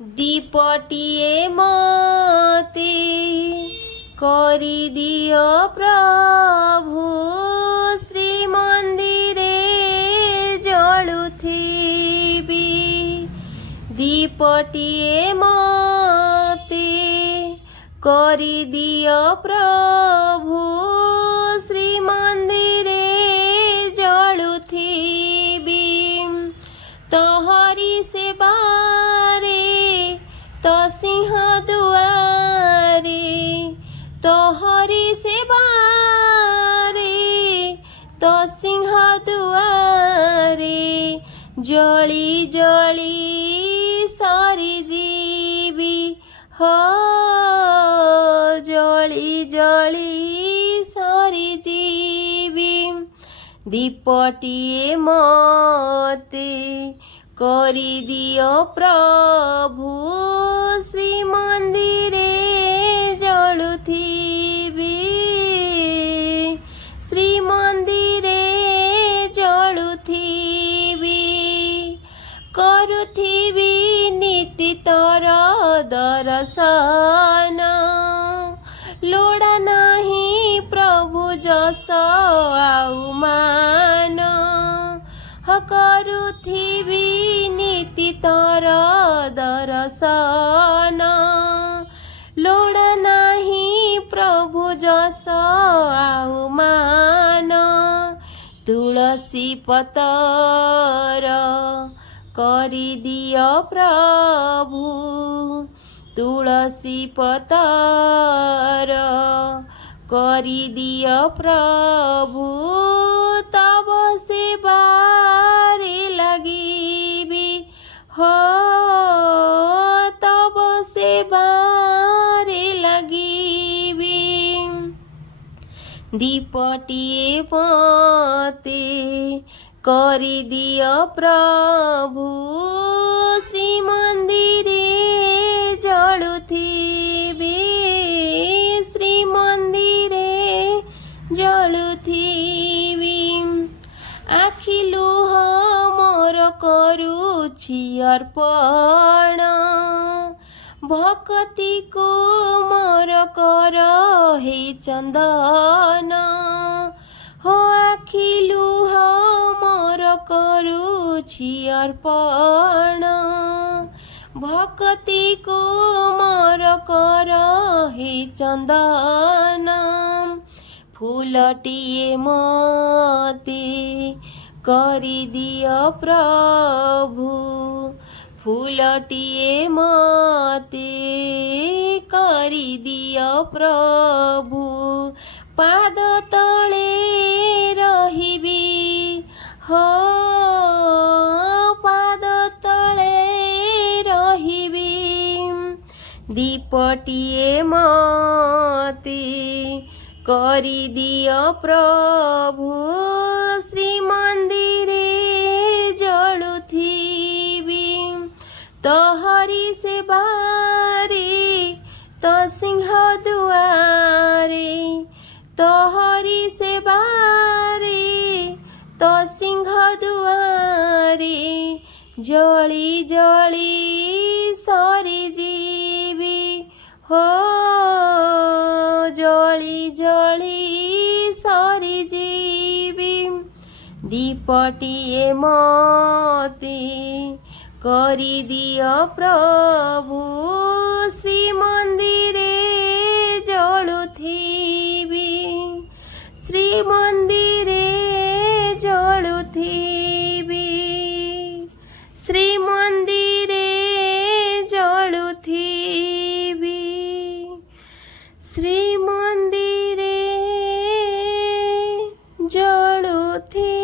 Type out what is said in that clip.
दीपटिए मते करिदियो प्रभु श्री मंदिरे जलुथिबी। दीपटिए मते करिदियो प्रभु श्री मंदिरे जलुथिबी। तोहरी सेवारे तो सिंह दुआरे, तोहरी सेवारे तो सिंह दुआरे जली जली सारी जीवी हो, जली जली सारी जीवी। दीपटिए मते करिदियो प्रभु श्री मंदिरे जलुथिबी। श्री मंदिरे जलुथिबी। करुथिबी नीति तोर दर्शन, लोड़ा नाही प्रभु जस आउ मान। करुथिबी नीति तोर दर्शन, लोड़ा नाही प्रभु जस आउ मान। तुलसी पतर करिदियो प्रभु, तुलसी पतर करिदियो प्रभु तब सेवारे लगिबी हो, तब सेवारे लगिबी। दीपटिए मते करिदियो प्रभु श्री मंदिरे जलुथिबी। श्री मंदिरे जलुथिबी। आखि लुह मोर करुछि अर्पण, भक्ति को मोर कर हे चंदन। हो आखि लुह मोर करुछि अर्पण, भक्ति को मोर कर हे चंदन। फूलटिए मते करिदियो प्रभु, फूलटिए मते करिदियो प्रभु पाद तले रहिबी हो, पाद तले रहिबी। दीपटिए मते करिदियो प्रभु श्री मंदिरे जलुथिबी। तोहरी सेवारे तो सिंह दुआरे, तोहरी सेवारे तो सिंह दुआरे जली जली सारी जीवी हो, जली जली सारी जीवी। दीपटिए मते करिदियो प्रभु श्री मंदिरे जलुथिबी। श्री मंदिरे जलुथिबी। श्री मंदिरे जलुथिबी। श्री मंदिरे जलुथिबी।